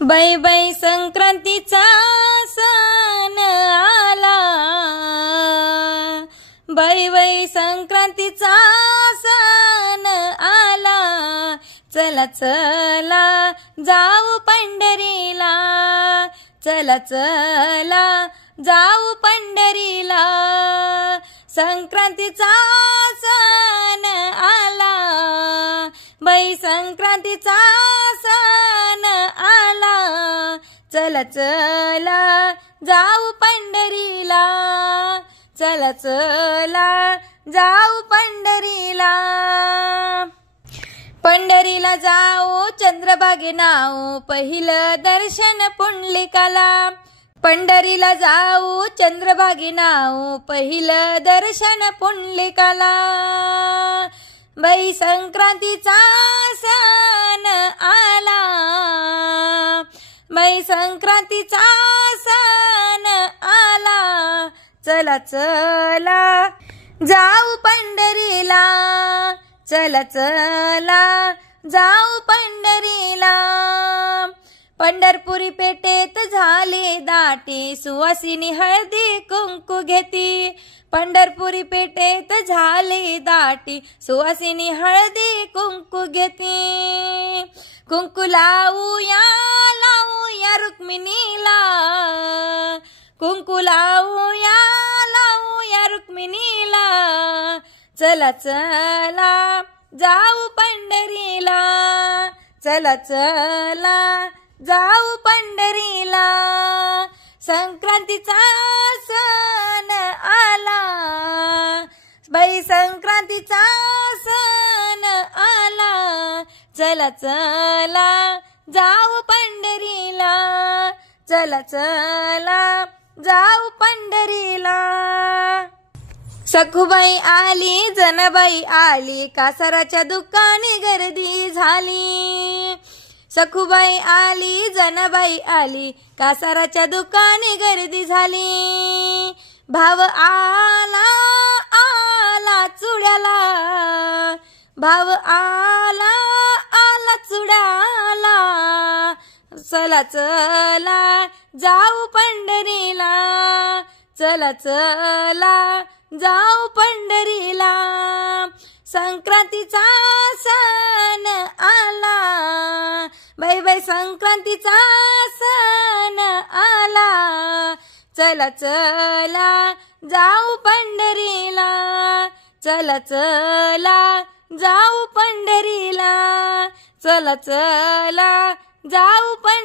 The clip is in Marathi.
बै बै संक्रांतीचा सण आला, बै बै संक्रांतीचा सण आला, चला चला जाऊ पंढरीला, चला चला जाऊ पंढरीला, संक्रांतीचा सण आला, बै संक्रांतीचा सण आला, चला चला जाऊ पंढरीला, चला चला जाऊ पंढरीला. पंढरीला जाऊ चंद्रभागे नाऊ, पहिलं दर्शन पुंडलिकाला, पंढरीला जाऊ चंद्रभागे नाऊ, पहिलं दर्शन पुंडलिकाला, बै संक्रांतीचा सण आला, बै संक्रांतीचा सण आला, चला चला जाऊ पंढरीला, चला चला जाऊ पंढरीला. पंढरपुरी पेठेत झाले दाटी, सुवासिनी हळदी कुंकू घेती, पंढरपुरी पेठेत झाले दाटी, सुवासिनी हळदी कुंकू घेती, कुंकू लावूया लावूया रुक्मिणीला, कुंकू लावूया लावूया रुक्मिणीला, चला चला जाऊ पंढरीला, चला चला जाऊ पंढरीला. संक्रांतीचा सण आला, बै संक्रांतीचा सण आला, चला चला जाऊ पंढरीला, चला चला जाऊ पंढरीला. सखूबाई आली जनाबाई आली, कासाराच्या दुकानी गर्दी झाली, सखूबाई आली जनाबाई आली, कासाराच्या दुकानी गर्दी झाली, भाव आला आला चुड्याला, भाव आला आला चुड्याला, चला चला जाऊ पंढरीला, चला चला जाऊ पंढरीला. संक्रांतीचा सण आला, बै बै संक्रांतीचा सण आला, चला चला जाऊ पंढरीला, चला चला जाऊ पंढरीला, चला चला जाऊ पंढरीला.